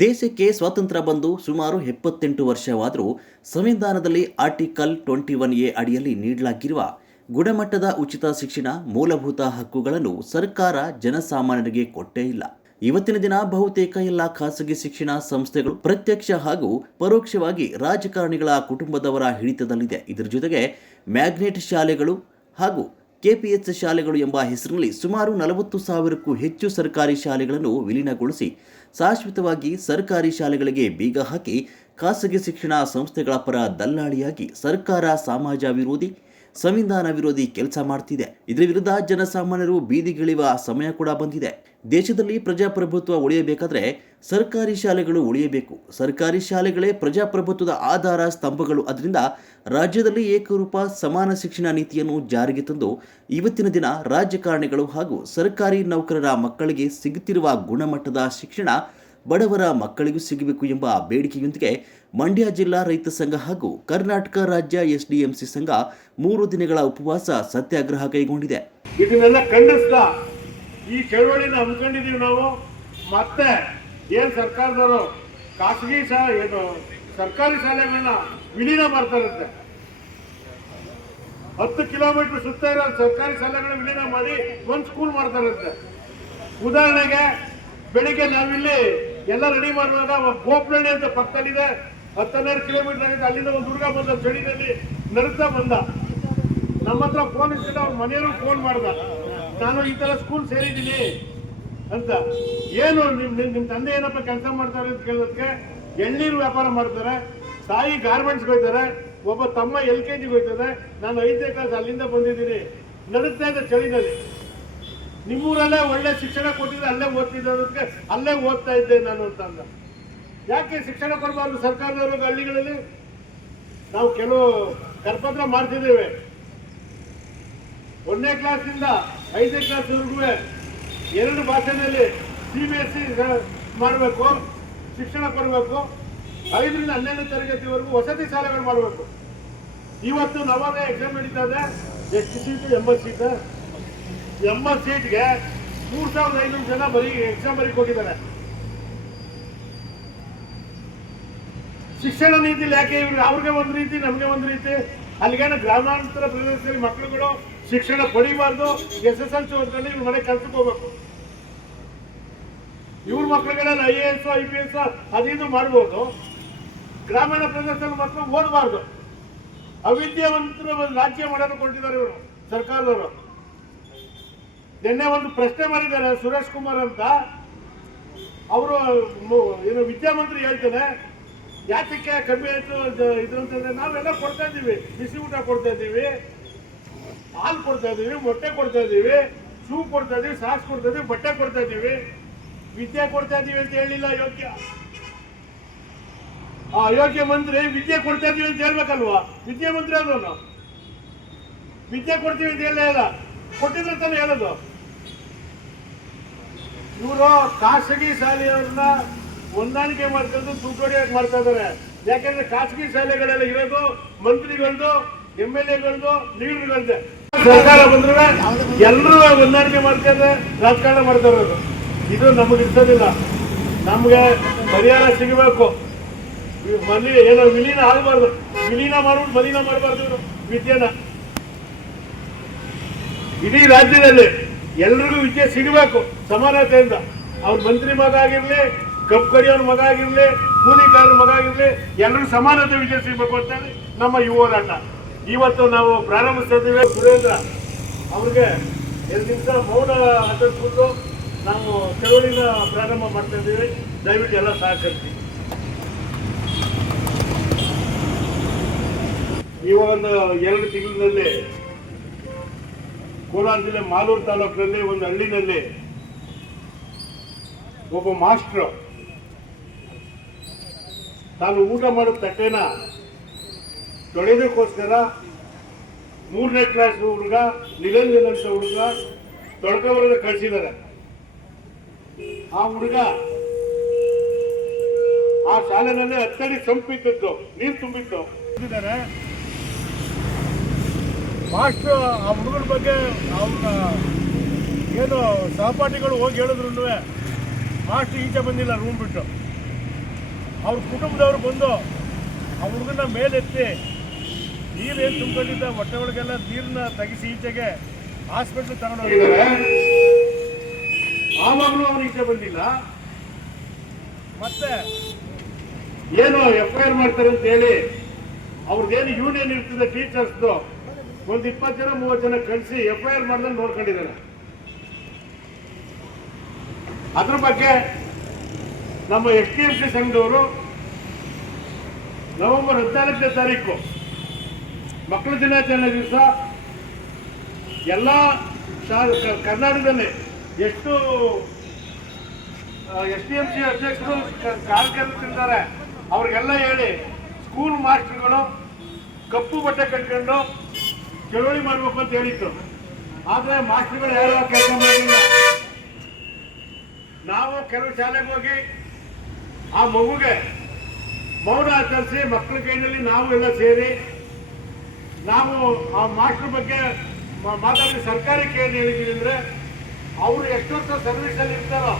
ದೇಶಕ್ಕೆ ಸ್ವಾತಂತ್ರ್ಯ ಬಂದು ಸುಮಾರು 78 ವರ್ಷವಾದರೂ ಸಂವಿಧಾನದಲ್ಲಿ ಆರ್ಟಿಕಲ್ 21A ಅಡಿಯಲ್ಲಿ ನೀಡಲಾಗಿರುವ ಗುಣಮಟ್ಟದ ಉಚಿತ ಶಿಕ್ಷಣ ಮೂಲಭೂತ ಹಕ್ಕುಗಳನ್ನು ಸರ್ಕಾರ ಜನಸಾಮಾನ್ಯರಿಗೆ ಕೊಟ್ಟೇ ಇಲ್ಲ. ಇವತ್ತಿನ ದಿನ ಬಹುತೇಕ ಎಲ್ಲ ಖಾಸಗಿ ಶಿಕ್ಷಣ ಸಂಸ್ಥೆಗಳು ಪ್ರತ್ಯಕ್ಷ ಹಾಗೂ ಪರೋಕ್ಷವಾಗಿ ರಾಜಕಾರಣಿಗಳ ಕುಟುಂಬದವರ ಹಿಡಿತದಲ್ಲಿದೆ. ಇದರ ಜೊತೆಗೆ ಮ್ಯಾಗ್ನೆಟ್ ಶಾಲೆಗಳು ಹಾಗೂ ಕೆಪಿಎಚ್ ಶಾಲೆಗಳು ಎಂಬ ಹೆಸರಿನಲ್ಲಿ ಸುಮಾರು 40,000ಕ್ಕೂ ಹೆಚ್ಚು ಸರ್ಕಾರಿ ಶಾಲೆಗಳನ್ನು ವಿಲೀನಗೊಳಿಸಿ ಶಾಶ್ವತವಾಗಿ ಸರ್ಕಾರಿ ಶಾಲೆಗಳಿಗೆ ಬೀಗ ಹಾಕಿ ಖಾಸಗಿ ಶಿಕ್ಷಣ ಸಂಸ್ಥೆಗಳ ಪರ ದಲ್ಲಾಳಿಯಾಗಿ ಸರ್ಕಾರ ಸಮಾಜ ವಿರೋಧಿ ಸಂವಿಧಾನ ವಿರೋಧಿ ಕೆಲಸ ಮಾಡ್ತಿದೆ. ಇದರ ವಿರುದ್ಧ ಜನಸಾಮಾನ್ಯರು ಬೀದಿಗಿಳಿಯುವ ಸಮಯ ಕೂಡ ಬಂದಿದೆ. ದೇಶದಲ್ಲಿ ಪ್ರಜಾಪ್ರಭುತ್ವ ಉಳಿಯಬೇಕಾದ್ರೆ ಸರ್ಕಾರಿ ಶಾಲೆಗಳು ಉಳಿಯಬೇಕು. ಸರ್ಕಾರಿ ಶಾಲೆಗಳೇ ಪ್ರಜಾಪ್ರಭುತ್ವದ ಆಧಾರ ಸ್ತಂಭಗಳು. ಅದರಿಂದ ರಾಜ್ಯದಲ್ಲಿ ಏಕರೂಪ ಸಮಾನ ಶಿಕ್ಷಣ ನೀತಿಯನ್ನು ಜಾರಿಗೆ ತಂದು ಇವತ್ತಿನ ದಿನ ರಾಜಕಾರಣಿಗಳು ಹಾಗೂ ಸರ್ಕಾರಿ ನೌಕರರ ಮಕ್ಕಳಿಗೆ ಸಿಗುತ್ತಿರುವ ಗುಣಮಟ್ಟದ ಶಿಕ್ಷಣ ಬಡವರ ಮಕ್ಕಳಿಗೂ ಸಿಗಬೇಕು ಎಂಬ ಬೇಡಿಕೆಯೊಂದಿಗೆ ಮಂಡ್ಯ ಜಿಲ್ಲಾ ರೈತ ಸಂಘ ಹಾಗೂ ಕರ್ನಾಟಕ ರಾಜ್ಯ ಎಸ್ಡಿಎಂಸಿ ಸಂಘ 3 ದಿನಗಳ ಉಪವಾಸ ಸತ್ಯಾಗ್ರಹ ಕೈಗೊಂಡಿದೆ. ಇದನ್ನೆಲ್ಲ ಖಂಡಿಸ್ತಾ ಈ ಚಳವಳಿನ ಹಮ್ಮಿಕೊಂಡಿದೀವಿ ನಾವು. ಮತ್ತೆ ಏನ್ ಸರ್ಕಾರದವರು ಖಾಸಗಿ ಸರ್ಕಾರಿ ಶಾಲೆಗಳನ್ನ ವಿಲೀನ ಮಾಡ್ತಾರಂತೆ. 10 ಕಿಲೋಮೀಟರ್ ಸುತ್ತ ಇರೋ ಸರ್ಕಾರಿ ಶಾಲೆಗಳನ್ನ ವಿಲೀನ ಮಾಡಿ ಒಂದು ಸ್ಕೂಲ್ ಮಾಡ್ತಾರಂತೆ. ಉದಾಹರಣೆಗೆ ಬೆಳಿಗ್ಗೆ ನಾವಿಲ್ಲಿ ಎಲ್ಲ ರೆಡಿ ಮಾಡುವಾಗ ಗೋಪನಹಳ್ಳಿ ಅಂತ ಪಕ್ಕದಲ್ಲಿದೆ, 10-12 ಕಿಲೋಮೀಟರ್ ಆಗಿದೆ. ಅಲ್ಲಿಂದ ಒಂದು ಹುಡುಗ ಬಂದ, ಚಳಿನಲ್ಲಿ ನಡುತ್ತಾ ಬಂದ. ನಮ್ಮ ಹತ್ರ ಫೋನ್ ಇರ್ತಿಲ್ಲ, ಅವ್ರ ಮನೆಯವರು ಫೋನ್ ಮಾಡ್ದ, ನಾನು ಈ ತರ ಸ್ಕೂಲ್ ಸೇರಿದ್ದೀನಿ ಅಂತ. ಏನು ನಿಮ್ ತಂದೆ ಏನಪ್ಪ ಕೆಲಸ ಮಾಡ್ತಾರೆ ಅಂತ ಕೇಳೋದಕ್ಕೆ, ಎಳ್ನೀರು ವ್ಯಾಪಾರ ಮಾಡ್ತಾರೆ, ತಾಯಿ ಗಾರ್ಮೆಂಟ್ಸ್ಗೆ ಹೋಗ್ತಾರೆ, ಒಬ್ಬ ತಮ್ಮ LKG ಹೋಗ್ತದೆ, ನಾನು 5ನೇ ಕ್ಲಾಸ್ ಅಲ್ಲಿಂದ ಬಂದಿದ್ದೀನಿ, ನಡುತ್ತಾ ಇದೆ ಚಳಿನಲ್ಲಿ. ನಿಮ್ಮೂರಲ್ಲೇ ಒಳ್ಳೆ ಶಿಕ್ಷಣ ಕೊಟ್ಟಿದ್ರೆ ಅಲ್ಲೇ ಓದ್ತಿದ್ದೋದಕ್ಕೆ ಅಲ್ಲೇ ಓದ್ತಾ ಇದ್ದೆ ನಾನು ಅಂತ ಅಂದ. ಯಾಕೆ ಶಿಕ್ಷಣ ಕೊಡಬಾರ್ದು ಸರ್ಕಾರದವ್ರ ಹಳ್ಳಿಗಳಲ್ಲಿ? ನಾವು ಕೆಲವು ಕರಪತ್ರ ಮಾಡ್ತಿದ್ದೇವೆ. 1ನೇ ಕ್ಲಾಸಿಂದ 5ನೇ ಕ್ಲಾಸ್ವರೆಗೂ 2 ಭಾಷೆಯಲ್ಲಿ CBSE ಮಾಡಬೇಕು, ಶಿಕ್ಷಣ ಕೊಡಬೇಕು. 5ರಿಂದ 12ನೇ ತರಗತಿವರೆಗೂ ವಸತಿ ಶಾಲೆಗಳು ಮಾಡಬೇಕು. ಇವತ್ತು ನವೋದಯ ಎಕ್ಸಾಮ್ ನಡೀತಾ ಇದೆ. ಎಷ್ಟು ಸೀಟು? 80 ಸೀಟ್. 80 ಸೀಟ್ಗೆ 3,500 ಜನ ಬರೀ ಎಕ್ಸಾಮ್ ಬರೀ ಕೊಟ್ಟಿದ್ದಾರೆ. ಶಿಕ್ಷಣ ನೀತಿಲಿ ಯಾಕೆ ಇವ್ರಿಗೆ ಅವ್ರಿಗೆ ಒಂದು ರೀತಿ ನಮಗೆ ಒಂದು ರೀತಿ? ಅಲ್ಲಿಗೇನು ಗ್ರಾಮಾಂತರ ಪ್ರದೇಶದಲ್ಲಿ ಮಕ್ಕಳುಗಳು ಶಿಕ್ಷಣ ಪಡಿಬಾರ್ದು, SSLC ಓದ್ಕೊಂಡು ಇವ್ರ ಮನೆ ಕೆಲ್ಸಕ್ಕೆ ಹೋಗ್ಬೇಕು. ಇವ್ರ ಮಕ್ಕಳುಗಳೆಲ್ಲ IAS IPS ಅದಿದು ಮಾಡ್ಬೋದು. ಗ್ರಾಮೀಣ ಪ್ರದೇಶದಲ್ಲಿ ಮಕ್ಕಳು ಓದಬಾರ್ದು. ಅವಿದ್ಯಾವಂತರ ರಾಜ್ಯ ಮಾಡೋದು ಕೊಟ್ಟಿದ್ದಾರೆ ಇವರು ಸರ್ಕಾರದವರು. ನಿನ್ನೆ ಒಂದು ಪ್ರಶ್ನೆ ಮಾಡಿದ್ದಾರೆ ಸುರೇಶ್ ಕುಮಾರ್ ಅಂತ. ಅವರು ಏನು ವಿದ್ಯಾಮಂತ್ರಿ ಹೇಳ್ತಾನೆ, ಯಾತಕ್ಕೆ ಕಮ್ಮಿ ಆಯ್ತು ಇದು ಅಂತಂದ್ರೆ, ನಾವೆಲ್ಲ ಕೊಡ್ತಾ ಇದ್ದೀವಿ, ಬಿಸಿ ಊಟ ಕೊಡ್ತಾ ಇದ್ದೀವಿ, ಹಾಲು ಕೊಡ್ತಾ ಇದ್ದೀವಿ, ಮೊಟ್ಟೆ ಕೊಡ್ತಾ ಇದ್ದೀವಿ, ಶೂ ಕೊಡ್ತಾ ಇದ್ದೀವಿ, ಸಾಕ್ಸ್ ಕೊಡ್ತಾ ಇದ್ದೀವಿ, ಬಟ್ಟೆ ಕೊಡ್ತಾ ಇದ್ದೀವಿ, ವಿದ್ಯೆ ಕೊಡ್ತಾ ಇದ್ದೀವಿ ಅಂತ ಹೇಳಿಲ್ಲ ಅಯೋಗ್ಯ ಮಂತ್ರಿ. ವಿದ್ಯೆ ಕೊಡ್ತಾ ಇದ್ದೀವಿ ಅಂತ ಹೇಳ್ಬೇಕಲ್ವಾ? ವಿದ್ಯಾಮಂತ್ರಿ ಅದನ್ನು ವಿದ್ಯೆ ಕೊಡ್ತೀವಿ ಅಂತ ಹೇಳೇ ಇಲ್ಲ, ಕೊಟ್ಟಿದ್ರೆ ತಾನೇ ಹೇಳೋದು. ಇವರು ಖಾಸಗಿ ಶಾಲೆಯವ್ರನ್ನ ಹೊಂದಾಣಿಕೆ ಮಾಡ್ಕೊಂಡು ದುಡ್ಡು ಹೊಡೆಯಕ್ಕೆ ಮಾಡ್ತಾ ಇದ್ದಾರೆ. ಯಾಕಂದ್ರೆ ಖಾಸಗಿ ಶಾಲೆಗಳೆಲ್ಲ ಇರೋದು ಮಂತ್ರಿಗಳದು, MLAಗಳದು, ಲೀಡರ್ಗಳದೆ. ಸರ್ಕಾರ ಬಂದ್ರೆ ಎಲ್ಲರೂ ಹೊಂದಾಣಿಕೆ ಮಾಡ್ತಾರೆ, ರಾಜಕಾರಣ ಮಾಡ್ತಾ ಇರೋದು. ಇದು ನಮಗೆ ಇರ್ತದಿಲ್ಲ. ನಮ್ಗೆ ಪರಿಹಾರ ಸಿಗಬೇಕು. ಏನೋ ವಿಲೀನ ಆಗಬಾರ್ದು. ವಿಲೀನ ಮಾಡ್ಬಿಟ್ಟು ಮಲೀನ ಮಾಡಬಾರ್ದು. ಇವರು ವಿದ್ಯೆನ ಇಡೀ ರಾಜ್ಯದಲ್ಲಿ ಎಲ್ರಿಗೂ ವಿದ್ಯೆ ಸಿಗಬೇಕು ಸಮಾನತೆಯಿಂದ. ಅವ್ರ ಮಂತ್ರಿ ಮಗ ಆಗಿರ್ಲಿ, ಕಬ್ಬು ಕಡಿಯೋರ್ ಮಗ ಆಗಿರ್ಲಿ, ಕೂಲಿಕಾರರ ಮಗ ಆಗಿರ್ಲಿ, ಎಲ್ಲರೂ ಸಮಾನತೆ ವಿದ್ಯೆ ಸಿಗಬೇಕು ಅಂತ ನಮ್ಮ ಯುವ ಹೋರಾಟ ಇವತ್ತು ನಾವು ಪ್ರಾರಂಭಿಸ್ತಾ ಇದ್ದೀವಿ. ಸುರೇಂದ್ರ ಅವ್ರಿಗೆ 2 ದಿವಸ ಮೌನ ಆಚರಿಸ್ಬಿಟ್ಟು ನಾವು ಚಳವಳಿನ ಪ್ರಾರಂಭ ಮಾಡ್ತಾ ಇದ್ದೀವಿ. ದಯವಿಟ್ಟು ಎಲ್ಲ ಸಹಕರಿಸಿ. ಇವಾಗ ಒಂದು 2 ತಿಂಗಳಿನಲ್ಲಿ ಕೋಲಾರ ಜಿಲ್ಲೆ ಮಾಲೂರು ತಾಲೂಕಿನಲ್ಲಿ ಒಂದು ಹಳ್ಳಿನಲ್ಲಿ ಒಬ್ಬ ಮಾಸ್ಟ್ರು ತಾನು ಊಟ ಮಾಡೋ ತಟ್ಟೆನ ತೊಳೆಯೋದಕ್ಕೋಸ್ಕರ 3ನೇ ಕ್ಲಾಸ್ ಹುಡುಗ ನಿರಂಜನ್ ಅಂತ ಹುಡುಗ ತೊಳ್ಕೊಬರೋದ ಕಳಿಸಿದ್ದಾರೆ. ಆ ಹುಡುಗ ಆ ಶಾಲೆನಲ್ಲಿ 10 ಅಡಿ ಸಂಪಿತ್ತು, ನೀರು ತುಂಬಿತ್ತು. ಮಾಸ್ಟರ್ ಆ ಹುಡುಗನ ಬಗ್ಗೆ ಅವನ ಏನು ಸಹಪಾಠಿಗಳು ಹೋಗಿ ಹೇಳಿದ್ರು ಮಾಸ್ಟರ್ ಈಚೆ ಬಂದಿಲ್ಲ ರೂಮ್ ಬಿಟ್ಟು. ಅವ್ರ ಕುಟುಂಬದವ್ರು ಬಂದು ಆ ಹುಡುಗನ ಮೇಲೆತ್ತಿ ನೀರೇನು ತುಂಬಿಕೊಂಡಿದ್ದ ಹೊಟ್ಟೆ ಒಳಗೆಲ್ಲ ನೀರನ್ನ ತೆಗಿಸಿ ಈಚೆಗೆ ಹಾಸ್ಪಿಟ್ಲ್ ತಗೊಂಡು ಹೋಗಿದ್ದಾರೆ. ಆವಾಗಲೂ ಅವ್ರು ಈಚೆ ಬಂದಿಲ್ಲ. ಮತ್ತೆ ಏನು FIR ಮಾಡ್ತಾರೆ ಅಂತ ಹೇಳಿ ಅವ್ರದ್ದೇನು ಯೂನಿಯನ್ ಇರ್ತದೆ ಟೀಚರ್ಸ್ದು, ಒಂದು 20 ಜನ 30 ಜನ ಕಳಿಸಿ FIR ಮಾಡ್ದಂಗೆ ನೋಡ್ಕೊಂಡಿದ್ದಾರೆ. ಅದ್ರ ಬಗ್ಗೆ ನಮ್ಮ STMC ಸಂಘದವರು ನವೆಂಬರ್ 14ನೇ ತಾರೀಕು ಮಕ್ಕಳ ದಿನಾಚರಣೆ ದಿವಸ ಎಲ್ಲ ಕರ್ನಾಟಕದಲ್ಲಿ ಎಷ್ಟು STMC ಅಧ್ಯಕ್ಷರು ಕಾರ್ಯಕರ್ತರಿದ್ದಾರೆ ಅವ್ರಿಗೆಲ್ಲ ಹೇಳಿ ಸ್ಕೂಲ್ ಮಾಸ್ಟರ್ಗಳು ಕಪ್ಪು ಬಟ್ಟೆ ಕಟ್ಕೊಂಡು ಚಳವಳಿ ಮಾಡ್ಬೇಕು ಅಂತ ಹೇಳಿದ್ರು. ಆದ್ರೆ ಮಾಸ್ಟರ್ಗಳು ಯಾರು ಕೆಲಸ ಮಾಡಲಿಲ್ಲ. ನಾವು ಕೆಲವು ಶಾಲೆಗೆ ಹೋಗಿ ಆ ಮಗುಗೆ ಮೌನ ಆಚರಿಸಿ ಮಕ್ಕಳ ಕೈಯಲ್ಲಿ ನಾವು ಎಲ್ಲ ಸೇರಿ ನಾವು ಆ ಮಾಸ್ಟರ್ ಬಗ್ಗೆ ಮಾತಾಡಿ ಸರ್ಕಾರಿ ಕೇಳಿ ಹೇಳಿದೀವಿ ಅಂದ್ರೆ ಅವರು ಎಷ್ಟು ವರ್ಷ ಸರ್ವಿಸ್ ಅಲ್ಲಿ ಇರ್ತಾರೋ